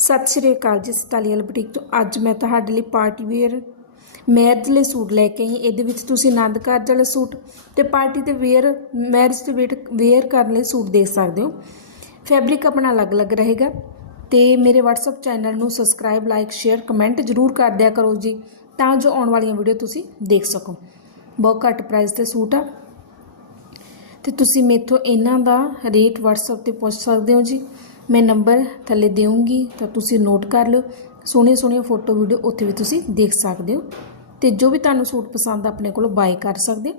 ਸਤਿ ਸ਼੍ਰੀ ਅਕਾਲ ਜੀ ਸਟਾਲੀਅਲ ਬੁਟੀਕ ਤੋਂ ਅੱਜ ਮੈਂ ਤੁਹਾਡੇ ਲਈ ਪਾਰਟੀ ਵੇਅਰ ਮੈਰਿਜ ਲਈ ਸੂਟ ਲੈ ਕੇ ਆਈ। ਇਹਦੇ ਵਿੱਚ ਤੁਸੀਂ ਆਨੰਦ ਕਾਰਜ ਵਾਲੇ ਸੂਟ ਤੇ ਪਾਰਟੀ ਤੇ ਵੇਅਰ ਮੈਰਿਜ ਤੇ ਵੇਟ- ਵੇਅਰ ਕਰਨ ਲਈ ਸੂਟ ਦੇਖ ਸਕਦੇ ਹੋ। ਫੈਬਰਿਕ ਆਪਣਾ ਅਲੱਗ-ਅਲੱਗ ਰਹੇਗਾ ਤੇ ਮੇਰੇ WhatsApp ਚੈਨਲ ਨੂੰ ਸਬਸਕ੍ਰਾਈਬ ਲਾਈਕ ਸ਼ੇਅਰ ਕਮੈਂਟ ਜ਼ਰੂਰ ਕਰ ਦਿਆ ਕਰੋ ਜੀ, ਤਾਂ ਜੋ ਆਉਣ ਵਾਲੀਆਂ ਵੀਡੀਓ ਤੁਸੀਂ ਦੇਖ ਸਕੋ। ਬਹੁਤ ਘੱਟ ਪ੍ਰਾਈਸ 'ਤੇ ਸੂਟ ਆ। ਤੇ ਤੁਸੀਂ ਮੇਥੋਂ ਇਹਨਾਂ ਦਾ ਰੇਟ WhatsApp ਤੇ ਪੁੱਛ ਸਕਦੇ ਹੋ ਜੀ। ਮੈਂ ਨੰਬਰ ਥੱਲੇ ਦੇਵਾਂਗੀ ਤਾਂ ਤੁਸੀਂ ਨੋਟ ਕਰ ਲਿਓ। ਸੋਹਣੀਆਂ ਸੋਹਣੀਆਂ ਫੋਟੋ ਵੀਡੀਓ ਉੱਥੇ ਵੀ ਤੁਸੀਂ ਦੇਖ ਸਕਦੇ ਹੋ। ਤੇ ਜੋ ਵੀ ਤੁਹਾਨੂੰ ਸੂਟ ਪਸੰਦ ਆਪਣੇ ਕੋਲੋਂ ਬਾਏ ਕਰ ਸਕਦੇ।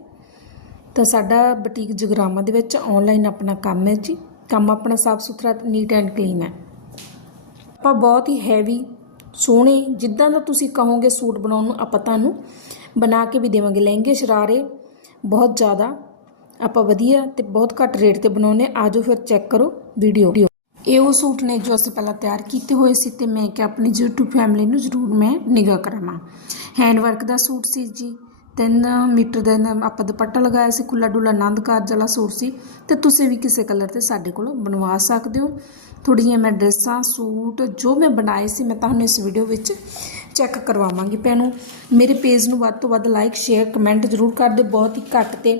ਤਾਂ ਸਾਡਾ ਬੁਟੀਕ ਜਗਰਾਮਾ ਦੇ ਵਿੱਚ ਆਨਲਾਈਨ ਆਪਣਾ ਕੰਮ ਹੈ ਜੀ। ਕੰਮ ਆਪਣਾ ਸਾਫ਼ ਸੁਥਰਾ ਨੀਟ ਐਂਡ ਕਲੀਨ ਹੈ। ਆਪਾਂ ਬਹੁਤ ਹੀ ਹੈਵੀ ਸੋਹਣੇ, ਜਿੱਦਾਂ ਦਾ ਤੁਸੀਂ ਕਹੋਗੇ ਸੂਟ ਬਣਾਉਣ ਨੂੰ ਆਪਾਂ ਤੁਹਾਨੂੰ ਬਣਾ ਕੇ ਵੀ ਦੇਵਾਂਗੇ। ਲਹਿੰਗੇ, ਸ਼ਰਾਰੇ ਬਹੁਤ ਜ਼ਿਆਦਾ ਆਪਾਂ ਵਧੀਆ ਤੇ ਬਹੁਤ ਘੱਟ ਰੇਟ ਤੇ ਬਣਾਉਨੇ ਆਜੋ ਫਿਰ ਚੈੱਕ ਕਰੋ ਵੀਡੀਓ ਇਹ ਉਹ ਸੂਟ ਨੇ ਜੋ ਅਸੀਂ ਪਹਿਲਾਂ ਤਿਆਰ ਕੀਤੇ ਹੋਏ ਸੀ ਤੇ ਮੈਂ ਕਿ ਆਪਣੀ YouTube ਫੈਮਿਲੀ ਨੂੰ ਜ਼ਰੂਰ ਮੈਂ ਨਿਗਾਹ ਕਰਾਵਾਂ। ਹੈਂਡ ਵਰਕ ਦਾ ਸੂਟ ਸੀ ਜੀ। 3 ਮੀਟਰ ਦਾ ਆਪਾਂ ਦੁਪੱਟਾ ਲਗਾਇਆ ਸੀ ਖੁੱਲਾ ਡੁੱਲਾ ਆਨੰਦ ਕਾਰਜ ਵਾਲਾ ਸੂਟ ਸੀ। ਤੇ ਤੁਸੀਂ ਵੀ ਕਿਸੇ ਕਲਰ ਤੇ ਸਾਡੇ ਕੋਲੋਂ ਬਣਵਾ ਸਕਦੇ ਹੋ। ਥੋੜ੍ਹੀਆਂ ਮੈਂ ਡਰੈਸਾਂ, ਸੂਟ ਜੋ ਮੈਂ ਬਣਾਏ ਸੀ ਮੈਂ ਤੁਹਾਨੂੰ ਇਸ ਵੀਡੀਓ ਵਿੱਚ ਚੈੱਕ ਕਰਵਾਵਾਂਗੀ ਭੈਣੋ। ਮੇਰੇ ਪੇਜ ਨੂੰ ਵੱਧ ਤੋਂ ਵੱਧ ਲਾਈਕ ਸ਼ੇਅਰ ਕਮੈਂਟ ਜ਼ਰੂਰ ਕਰ ਦਿਓ। ਬਹੁਤ ਹੀ ਘੱਟ ਤੇ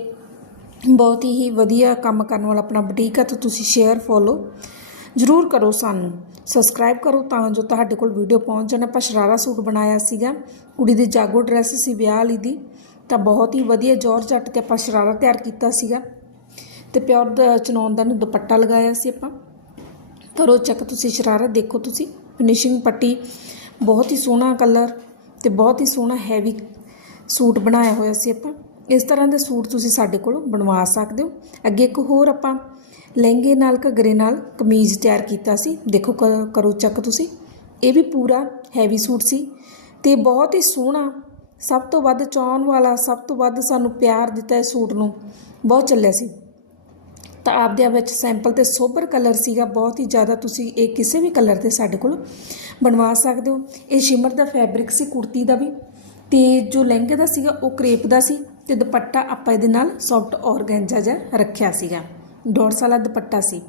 ਬਹੁਤ ਹੀ ਵਧੀਆ ਕੰਮ ਕਰਨ ਵਾਲਾ ਆਪਣਾ ਬੁਟੀਕ ਹੈ ਤਾਂ ਤੁਸੀਂ ਸ਼ੇਅਰ ਫੋਲੋ ਜ਼ਰੂਰ ਕਰੋ ਸਾਨੂੰ। ਸਬਸਕ੍ਰਾਈਬ ਕਰੋ ਤਾਂ ਜੋ ਤੁਹਾਡੇ ਕੋਲ ਵੀਡੀਓ ਪਹੁੰਚ ਜਾਣ। ਆਪਾਂ ਸ਼ਰਾਰਾ ਸੂਟ ਬਣਾਇਆ ਸੀਗਾ। ਕੁੜੀ ਦੀ ਜਾਗੋ ਡਰੈਸ ਸੀ ਵਿਆਹ ਵਾਲੀ ਦੀ। ਤਾਂ ਬਹੁਤ ਹੀ ਵਧੀਆ ਜੋਰਜੱਟ ਤੇ ਆਪਾਂ ਸ਼ਰਾਰਾ ਤਿਆਰ ਕੀਤਾ ਸੀਗਾ। ਤੇ ਪਿਓਰ ਦਾ ਚਨੌਨ ਦਾ ਨੂੰ ਦੁਪੱਟਾ ਲਗਾਇਆ ਸੀ ਆਪਾਂ। ਕਰੋ ਚੱਕ ਤੁਸੀਂ ਸ਼ਰਾਰਾ ਦੇਖੋ ਤੁਸੀਂ। ਫਿਨਿਸ਼ਿੰਗ ਪੱਟੀ, ਬਹੁਤ ਹੀ ਸੋਹਣਾ ਕਲਰ ਤੇ ਬਹੁਤ ਹੀ ਸੋਹਣਾ ਹੈਵੀ ਸੂਟ ਬਣਾਇਆ ਹੋਇਆ ਸੀ ਆਪਾਂ। ਇਸ ਤਰ੍ਹਾਂ ਦੇ ਸੂਟ ਤੁਸੀਂ ਸਾਡੇ ਕੋਲੋਂ ਬਣਵਾ ਸਕਦੇ ਹੋ। ਅੱਗੇ ਇੱਕ ਹੋਰ ਆਪਾਂ ਲਹਿੰਗੇ ਨਾਲ, ਘੱਗਰੇ ਨਾਲ ਕਮੀਜ਼ ਤਿਆਰ ਕੀਤਾ ਸੀ। ਦੇਖੋ ਕ- ਕਰੋ ਚੱਕ ਤੁਸੀਂ। ਇਹ ਵੀ ਪੂਰਾ ਹੈਵੀ ਸੂਟ ਸੀ ਤੇ ਬਹੁਤ ਹੀ ਸੋਹਣਾ, ਸਭ ਤੋਂ ਵੱਧ ਚਾਹਣ ਵਾਲਾ, ਸਭ ਤੋਂ ਵੱਧ ਸਾਨੂੰ ਪਿਆਰ ਦਿੱਤਾ ਇਸ ਸੂਟ ਨੂੰ। ਬਹੁਤ ਚੱਲਿਆ ਸੀ। ਤਾਂ ਆਪਦੇ ਵਿੱਚ ਸੈਂਪਲ ਤੇ ਸੋਬਰ ਕਲਰ ਸੀਗਾ। ਬਹੁਤ ਹੀ ਜ਼ਿਆਦਾ ਤੁਸੀਂ ਇਹ ਕਿਸੇ ਵੀ ਕਲਰ ਤੇ ਸਾਡੇ ਕੋਲ ਬਣਵਾ ਸਕਦੇ ਹੋ। ਇਹ ਸ਼ਿਮਰ ਦਾ ਫੈਬਰਿਕ ਸੀ, ਕੁੜਤੀ ਦਾ ਵੀ। ਤੇ ਜੋ ਲਹਿੰਗੇ ਦਾ ਸੀਗਾ, ਉਹ ਕਰੇਪ ਦਾ ਸੀ। ਤੇ ਦੁਪੱਟਾ ਆਪਾਂ ਇਹਦੇ ਨਾਲ ਸੌਫਟ ਔਰਗੈਂਜਾ ਜਿਹਾ ਰੱਖਿਆ ਸੀਗਾ। ਡੋਰ ਸਾਲਾ ਦੁਪੱਟਾ ਸੀ।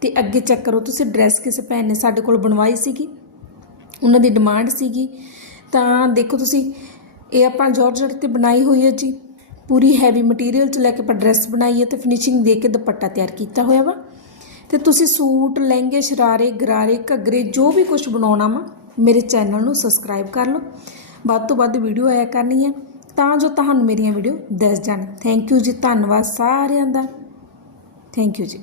ਤੇ ਅੱਗੇ ਚੈੱਕ ਕਰੋ, ਤੁਸੀਂ ਡਰੈਸ ਕਿਸੇ ਭੈਣ ਨੇ ਸਾਡੇ ਕੋਲ ਬਣਵਾਈ ਸੀਗੀ? ਉਹਨਾਂ ਦੀ ਡਿਮਾਂਡ ਸੀਗੀ। ਤਾਂ ਦੇਖੋ ਤੁਸੀਂ, ਇਹ ਆਪਾਂ ਜਾਰਜਟ ਤੇ ਬਣਾਈ ਹੋਈ ਹੈ ਜੀ। ਪੂਰੀ ਹੈਵੀ ਮਟੀਰੀਅਲ ਚ ਲੈ ਕੇ ਆਪਾਂ ਡਰੈਸ ਬਣਾਈ ਹੈ ਤੇ ਫਿਨਿਸ਼ਿੰਗ ਦੇ ਕੇ ਦੁਪੱਟਾ ਤਿਆਰ ਕੀਤਾ ਹੋਇਆ ਵਾ। ਤੇ ਤੁਸੀਂ ਸੂਟ, ਲਹਿੰਗੇ, ਸ਼ਰਾਰੇ, ਗਰਾਰੇ, ਘੱਗਰੇ, ਜੋ ਵੀ ਕੁਝ ਬਣਾਉਣਾ ਵਾ, ਮੇਰੇ ਚੈਨਲ ਨੂੰ ਸਬਸਕ੍ਰਾਈਬ ਕਰ ਲਓ। ਵੱਧ ਤੋਂ ਵੱਧ ਵੀਡੀਓ ਆਇਆ ਕਰਨੀ ਹੈ। ਤਾਂ ਜੋ ਤੁਹਾਨੂੰ ਮੇਰੀਆਂ ਵੀਡੀਓ ਦੱਸ ਜਾਣ। ਥੈਂਕ ਯੂ ਜੀ, ਧੰਨਵਾਦ ਸਾਰਿਆਂ ਦਾ। ਥੈਂਕ ਯੂ ਜੀ।